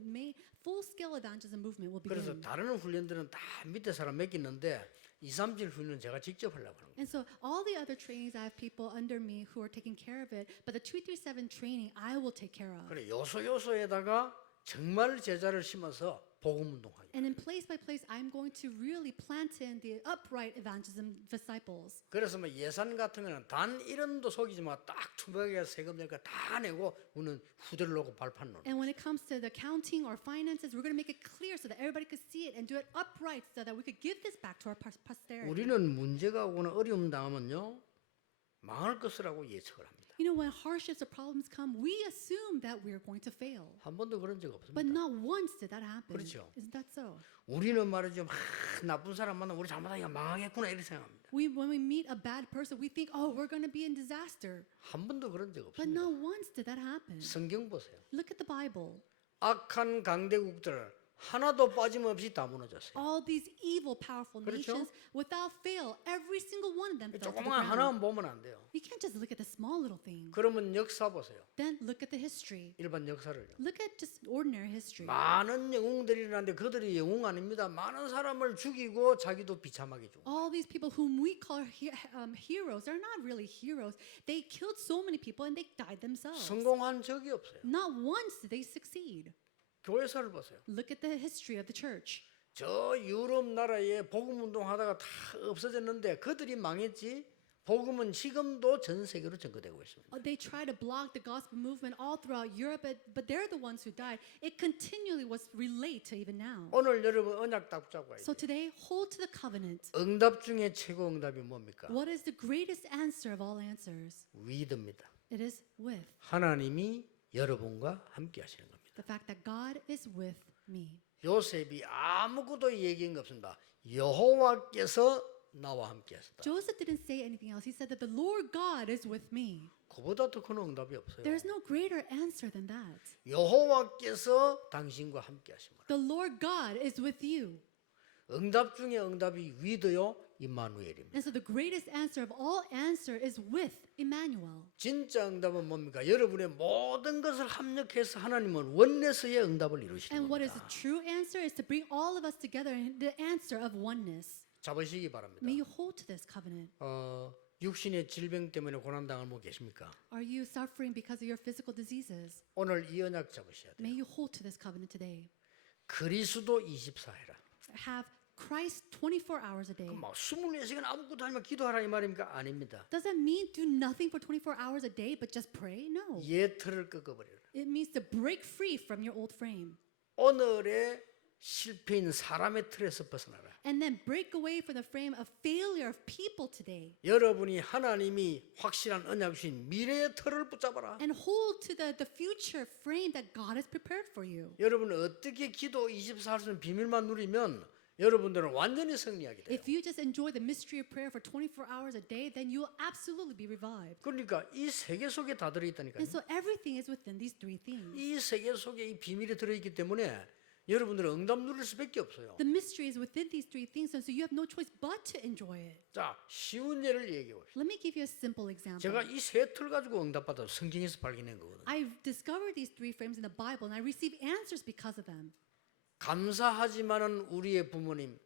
full-scale evangelism movement will 그래서 begin. 다른 훈련들은 다 밑에 사람 맡기는데 237 훈련은 제가 직접 하려고 하는 거예요. And so all the other trainings, I have people under me who are taking care of it, but the 237 training, I will take care of. 그래 요소요소에다가 정말 제자를 심어서 복음 운동하기. And in place by place, I'm going to really plant in the upright evangelism disciples. 그래서 뭐 예산 같은 거는 단 1원도 속이지 마. 딱 투명하게 세금 낼거 다 내고 우리는 후대를 놓고 발판 놓는. And when it comes to the accounting or finances, we're going to make it clear so that everybody could see it and do it upright so that we could give this back to our posterity. 우리는 문제가 오거나 어려움 당하면요 망할 것이라고 예측을 합니다. You know, when hardships or problems come, we assume that we're going to fail. 한 번도 그런 적 But 없습니다. not once did that happen. 그렇죠. Isn't that so? 우리는 말이죠 나쁜 사람 만나면 우리 잘못하니까 망하겠구나 이렇게 생각합니다. When we meet a bad person, we think, oh, we're going to be in disaster. 한 번도 그런 적 But 없습니다. not once did that happen. 성경 보세요. Look at the Bible. 악한 강대국들 하나도 빠짐없이 다 무너졌어요. All these evil, powerful 그렇죠? nations, without fail, every single one of them fell to the 조그만 ground. 하나만 보면 안 돼요. You can't just look at the small little thing. 그러면 역사 보세요. Then look at the history. 일반 역사를요. Look at just ordinary history. 많은 영웅들이 일어났는데 그들이 영웅 아닙니다. 많은 사람을 죽이고 자기도 비참하게 죽고. All these people whom we call heroes are not really heroes. They killed so many people and they died themselves. 성공한 적이 없어요. Not once did they succeed. 교회사를 보세요. Look at the history of the church. 저 유럽 나라에 복음 운동하다가 다 없어졌는데 그들이 망했지. 복음은 지금도 전 세계로 전거되고 있습니다. They try to block the gospel movement all throughout Europe, but they're the ones who died. It continually was relayed to even now. 오늘 여러분 언약 딱 붙잡고 가야 So 돼요. today, hold to the covenant. 응답 중에 최고 응답이 뭡니까? What is the greatest answer of all answers? 위드입니다. It is with. 하나님이 여러분과 함께 하시는 겁니다. The fact that God is with me. 요셉이 아무것도 얘기한 거 없습니다. 여호와께서 나와 함께 하셨다. Joseph didn't say anything else. He said that the Lord God is with me. 그보다 더 큰 응답이 없어요. There's no greater answer than that. 여호와께서 당신과 함께 하십니다. The Lord God is with you. 응답 중에 응답이 위드요 임마누엘입니다. And so the greatest answer of all answer is with Emmanuel. 진짜 응답은 뭡니까? 여러분의 모든 것을 합력해서 하나님은 원내스의 응답을 이루시는 And what is the 겁니다. true answer is to bring all of us together in the answer of oneness. 잡으시기 바랍니다. May you hold to this covenant. 육신의 질병 때문에 고난당한 분 계십니까? Are you suffering because of your physical diseases? 오늘 이 언약 잡으셔야 돼요. May you hold to this covenant today. 그리스도 24해라. Have Christ 24 hours a day. 막 24시간 아무것도 하지 마 기도하라 이 말입니까? 아닙니다. Does that mean do nothing for 24 hours a day but just pray? No. 옛 틀을 꺾어버려라. It means to break free from your old frame. 오늘의 실패인 사람의 틀에서 벗어나라. And then break away from the frame of failure of people today. 여러분이 하나님이 확실한 언약 주신 미래의 틀을 붙잡아라. And hold to the future frame that God has prepared for you. 여러분은 어떻게 기도 24시간 비밀만 누리면 여러분들은 완전히 승리하게 돼요. If you just enjoy the mystery of prayer for 24 hours a day, then you will absolutely be revived. 그러니까 이 세계 속에 다 들어있다니까요. And so everything is within these three things. 이 세계 속에 이 비밀이 들어있기 때문에 여러분들은 응답 누릴 수밖에 없어요. The mystery is within these three things, and so you have no choice but to enjoy it. 자, 쉬운 예를 얘기해 봅시다. Let me give you a simple example. 제가 이 세 틀 가지고 응답받아 성경에서 발견한 거거든요. I discovered these three frames in the Bible, and I received answers because of them. 감사하지만은 우리의 부모님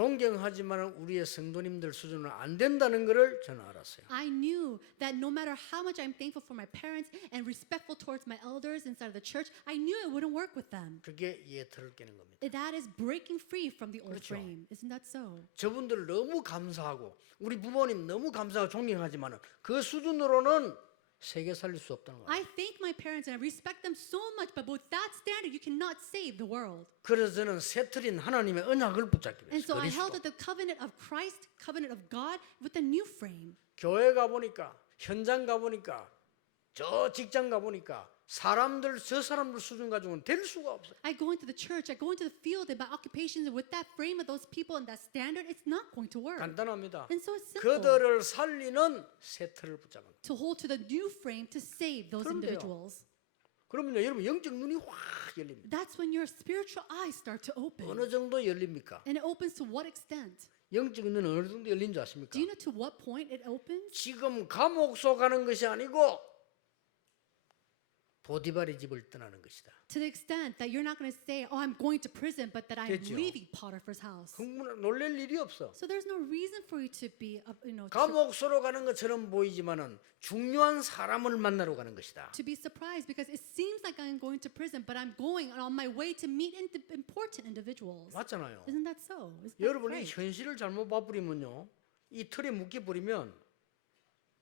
존경하지만 우리의 성도님들 수준은 안 된다는 것을 저는 알았어요. I knew that no matter how much I'm thankful for my parents and respectful towards my elders inside of the church, I knew it wouldn't work with them. 그게 예틀을 깨는 겁니다. That is breaking free from the old 그렇죠. frame. Isn't that so? 저분들 너무 감사하고 우리 부모님 너무 감사하고 존경하지만 그 수준으로는 세계 살릴 수 없다는 거예요. I thank my parents and I respect them so much, but with that standard, you cannot save the world. 그래서 저는 새틀인 하나님의 언약을 붙잡기 And 위해서 so I 그리스도. held to the covenant of Christ, covenant of God, with a new frame. 교회 가보니까 현장 가보니까 저 직장 가보니까 사람들 저 사람들 수준 가지고는 될 수가 없어요. I go into the church, I go into the field, and my occupations, with that frame of those people and that standard, it's not going to work. 간단합니다. And so it's simple. 그들을 살리는 새 틀을 붙잡은 거예요. To hold to the new frame to save those 그럼 돼요. individuals. 그러면요 여러분 영적 눈이 확 열립니다. That's when your spiritual eyes start to open. 어느 정도 열립니까? And it opens to what extent? 영적 눈은 어느 정도 열린 줄 아십니까? Do you know to what point it opens? 지금 감옥소 가는 것이 아니고 보디발의 집을 떠나는 것이다. To the extent that you're not going to say, oh, I'm going to prison, but that I'm 됐죠. leaving Potiphar's house. 놀랄 일이 없어. So there's no reason for you to be, 감옥소로 가는 것처럼 보이지만은 중요한 사람을 만나러 가는 것이다. to be surprised because it seems like I'm going to prison, but I'm going on my way to meet important individuals. 맞잖아요. Isn't that so? Isn't that 여러분이 right? 현실을 잘못 봐버리면요, 이 틀에 묶여 버리면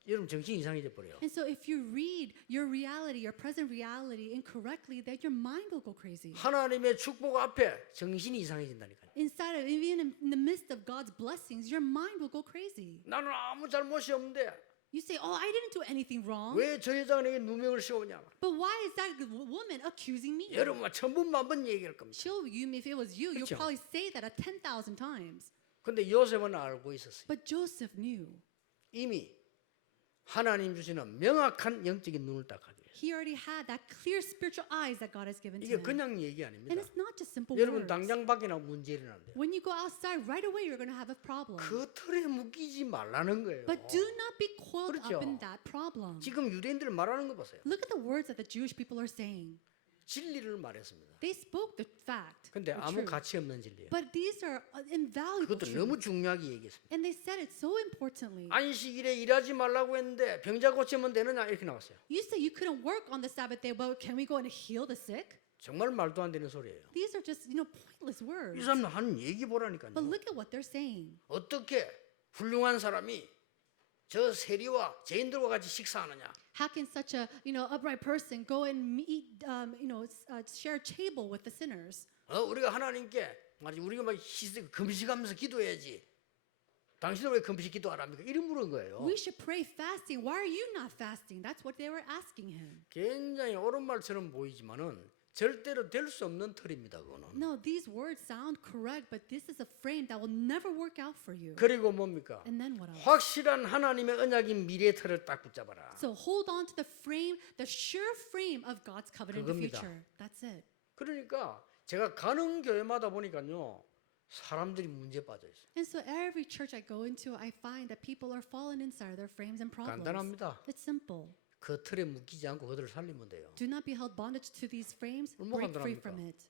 여러분 정신 이상해져 버려요. And so if you read your reality, your present reality incorrectly, then your mind will go crazy. 하나님의 축복 앞에 정신이 이상해진다니까요. Inside of, even in the midst of God's blessings, your mind will go crazy. 나는 아무 잘못이 없는데 You say, oh, I didn't do anything wrong. 왜 저 여자가 내게 누명을 씌우냐? But why is that woman accusing me? 여러분 천분만번 얘기할 겁니다. She'll, if it was you, you'll 그렇죠. probably say that 10,000 times. 근데 요셉은 알고 있었어요. But Joseph knew. 이미 하나님 주시는 명확한 영적인 눈을 딱 가지고 있어요. He already had that clear spiritual eyes that God has given to 이게 him. 그냥 얘기 아닙니다. And it's not just simple 여러분 words. 당장 밖에 나가면 문제 일어난대요. When you go outside, right away you're going to have a problem. 그 틀에 묶이지 말라는 거예요. But do not be coiled 그렇죠. up in that problem. 지금 유대인들 말하는 거 보세요. Look at the words that the Jewish people are saying. 진리를 말했습니다. They spoke the fact. 근데 the 아무 truth. 가치 없는 진리예요. But these are invaluable 그것도 너무 truths. 중요하게 얘기했습니다. And they said it so importantly. 안식일에 일하지 말라고 했는데 병자 고치면 되느냐 이렇게 나왔어요. You say you couldn't work on the Sabbath day, but can we go and heal the sick? 정말 말도 안 되는 소리예요. These are just, pointless 이 words. 사람들 하는 얘기 보라니까요. But look at what they're saying. 어떻게 훌륭한 사람이 저 세리와 죄인들과 같이 식사하느냐? How can such a, upright person go and eat, share a table with the sinners? 우리가 하나님께 말이지 우리가 막 금식하면서 기도해야지. 당신은 왜 금식 기도 안 합니까? 이런 물은 거예요. We should pray fasting. Why are you not fasting? That's what they were asking him. 굉장히 옳은 말처럼 보이지만은 절대로 될 수 없는 틀입니다. 그거는. No, these words sound correct, but this is a frame that will never work out for you. 그리고 뭡니까? And then what else? 확실한 하나님의 언약인 미래 틀을 딱 붙잡아라. So hold on to the frame, the sure frame of God's covenant in the 그겁니다. future. That's it. 그러니까 제가 가는 교회마다 보니까요. 사람들이 문제 빠져 있어요. And so every church I go into, I find that people are falling inside their frames and problems. 간단합니다. It's simple. 그 틀에 묶이지 않고 그들을 살리면 돼요. Do not be held bondage to these frames. 얼마나 Break free 간단합니까? from it.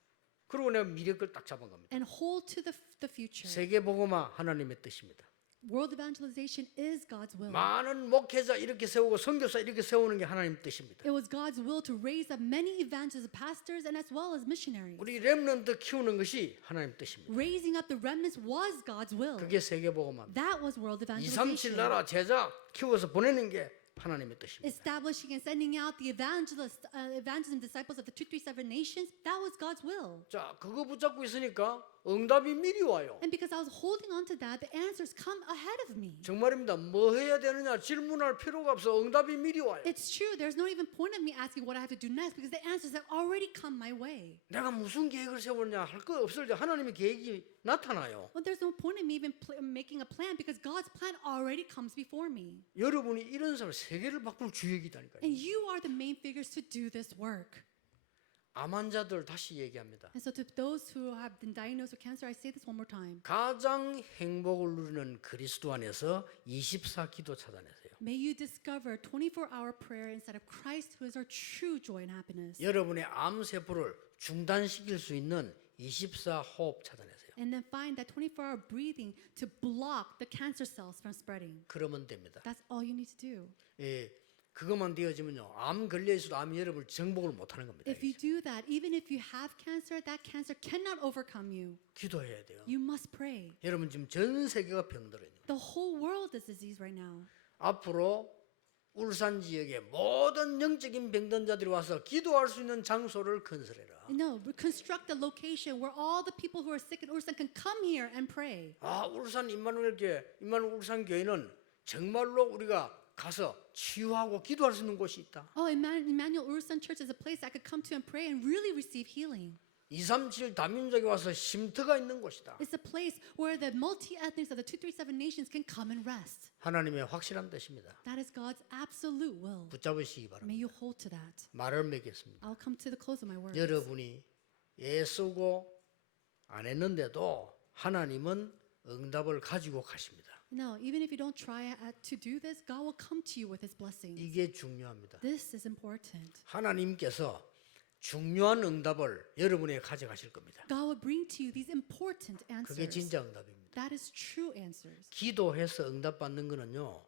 그리고 내가 미래 걸 딱 잡은 겁니다. And hold to the future. 세계복음화 하나님의 뜻입니다. World evangelization is God's will. 많은 목회자 이렇게 세우고 선교사 이렇게 세우는 게 하나님 뜻입니다. It was God's will to raise up many evangelists, pastors, and as well as missionaries. 우리 렘넌트 키우는 것이 하나님 뜻입니다. Raising up the remnants was God's will. 그게 세계복음화입니다. That was world 237 evangelization. 나라 제자 키워서 보내는 게 하나님의 뜻입니다. Establishing and sending out the evangelism disciples of the 237 nations, that was God's will. 자, 그거 붙잡고 있으니까 응답이 미리 와요. And because I was holding on to that, the answers come ahead of me. 정말입니다. 뭐 해야 되느냐 질문할 필요가 없어. 응답이 미리 와요. It's true. There's no even point of me asking what I have to do next because the answers have already come my way. 내가 무슨 계획을 세우냐 할 거 없을 때 하나님의 계획이 나타나요. Well, there's no point in me even making a plan because God's plan already comes before me. 여러분이 이런 사람 세계를 바꿀 주역이다니까요. And you are the main figures to do this work. 암 환자들 다시 얘기합니다. And so to those who have been diagnosed with cancer, I say this one more time. 가장 행복을 누리는 그리스도 안에서 24 기도 찾아내세요. May you discover 24-hour prayer inside of Christ who is our true joy and happiness. 여러분의 암 세포를 중단시킬 수 있는 24 호흡 찾아내세요. And then find that 24-hour breathing to block the cancer cells from spreading. 그러면 됩니다. That's all you need to do. 예, 그것만 되어지면요, 암 걸려 있어도 암이 여러분을 정복을 못하는 겁니다. If you do that, even if you have cancer, that cancer cannot overcome you. 기도해야 돼요. You must pray. 여러분 지금 전 세계가 병들어 있는 거예요. The whole world is diseased right now. 앞으로 울산 지역의 모든 영적인 병든자들이 와서 기도할 수 있는 장소를 건설해라. No, construct a location where all the people who are sick in Ulsan can come here and pray. 아, 울산 임마누엘 울산 교회는 정말로 우리가 가서 치유하고 기도할 수 있는 곳이 있다. Oh, Emmanuel Ulsan Church is a place I could come to and pray and really receive healing. 237 다민족이 와서 쉼터가 있는 곳이다. It's a place where the multi-ethnics of the 237 nations can come and rest. 하나님의 확실한 뜻입니다. That is God's absolute will. 붙잡으시기 바랍니다. May you hold to that. 말을 맺겠습니다. I'll come to the close of my words. 여러분이 애쓰고 안 했는데도 하나님은 응답을 가지고 가십니다. No, even if you don't try to do this, God will come to you with His blessings. 이게 중요합니다. This is important. 하나님께서 중요한 응답을 여러분에게 가져가실 겁니다. God will bring to you these important 그게 answers. 진짜 응답입니다. That is true answers. 기도해서 응답받는 거는요,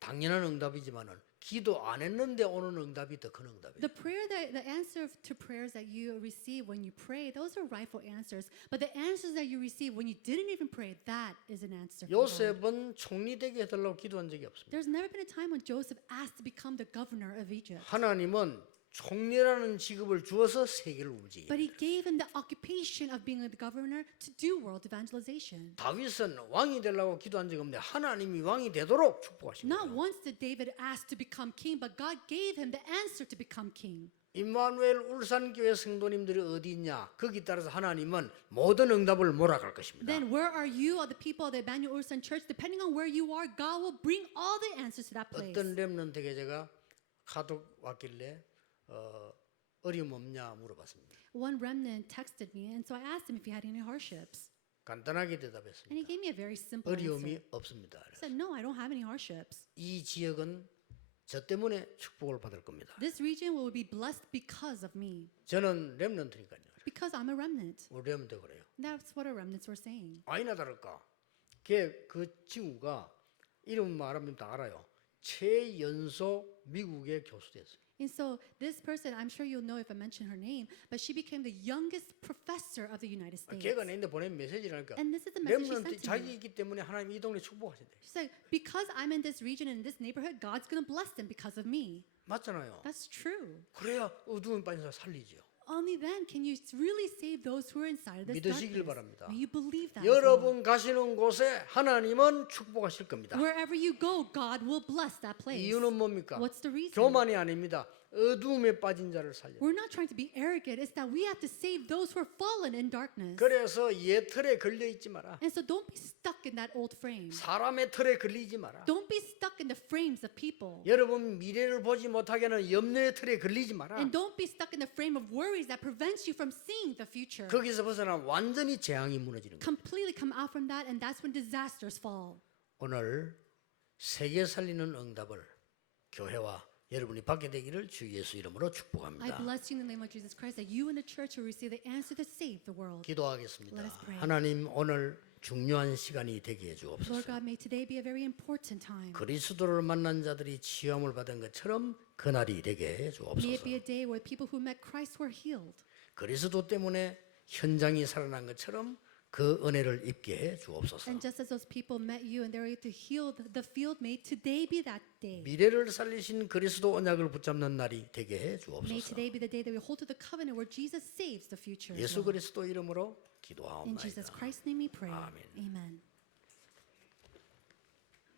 당연한 응답이지만은 기도 안 했는데 오는 응답이 더 큰 응답이에요. The answer to prayers that you receive when you pray, those are rightful answers. But the answers that you receive when you didn't even pray, that is an answer. from God. 요셉은 총리 되게 해달라고 기도한 적이 없습니다. There's never been a time when Joseph asked to become the governor of Egypt. 하나님은 총리라는 직업을 주어서 세계를 움직이고, But he gave him the occupation of being the governor to do world evangelization. 다윗은 왕이 되려고 기도한 적이 없는데 하나님이 왕이 되도록 축복하십니다. Not once did David ask to become king, but God gave him the answer to become king. 임마누엘 울산교회 성도님들이 어디 있냐, 거기 따라서 하나님은 모든 응답을 몰아갈 것입니다. Then where are you, or the people of the Emmanuel Ulsan Church? Depending on where you are, God will bring all the answers to that place. 어떤 렘넌트에게 제가 카톡 왔길래 어려움 없냐 물어봤습니다. One remnant texted me, and so I asked him if he had any hardships. 간단하게 And he 대답했습니다. gave me a very simple 어려움이 answer. 없습니다. He said, no, I don't have any hardships. 이 지역은 저 때문에 축복을 받을 겁니다. This region will be blessed because of me, 저는 렘넌트니까요. because I'm a remnant. 우리 렘넌트 그래요. That's what our remnants were saying. 아니나 다를까. 그 친구가 이름 말하면 다 알아요. 최연소 미국의 교수됐어요. And so this person, I'm sure you'll know if I mention her name, but she became the youngest professor of the United States. 걔가 내한테 보낸 메시지라니까. And this is the message she 렘넌트 sent to me. 자기이기 때문에 하나님 이 동네 축복하신대. She's like, because I'm in this region and in this neighborhood, God's going to bless them because of me. 맞잖아요. That's true. 그래야 어두운 빠진 사람 살리죠. Only then can you really save those who are inside of this 믿으시길 darkness. 바랍니다. May you believe that. as well. 여러분 가시는 곳에 하나님은 축복하실 겁니다. Wherever you go, God will bless that place. 이유는 뭡니까? What's the reason? 교만이 아닙니다. 어두움에 빠진 자를 살려. We're not trying to be arrogant. It's that we have to save those who are fallen in darkness. 그래서 옛 틀에 걸려 있지 마라. And so don't be stuck in that old frame. 사람의 틀에 걸리지 마라. Don't be stuck in the frames of people. 여러분 미래를 보지 못하게 하는 염려의 틀에 걸리지 마라. And don't be stuck in the frame of worries that prevents you from seeing the future. 거기서 벗어나 완전히 재앙이 무너지는 거예요. Completely come out from that, and that's when disasters fall. 오늘 세계 살리는 응답을 교회와 여러분이 받게 되기를 주 예수 이름으로 I 축복합니다. bless you in the name of Jesus Christ that you and the church will receive the answer to save the world. 기도하겠습니다. Let us pray. 하나님 오늘 중요한 시간이 되게 해 Lord 주옵소서. God, may today be a very important time. 그리스도를 만난 자들이 치유함을 받은 것처럼 그날이 되게 해 May it 주옵소서. be a day where people who met Christ were healed. 그리스도 때문에 현장이 살아난 것처럼 그 은혜를 입게 해 주옵소서. And just as those people met you and they were able to heal the field, may today be that day. 미래를 살리신 그리스도 언약을 붙잡는 날이 되게 해 May 주옵소서. today be the day that we hold to the covenant where Jesus saves the future. as 예수 well. 그리스도 이름으로 In Jesus 기도하옵나이다. Christ's name we pray. 아멘. Amen.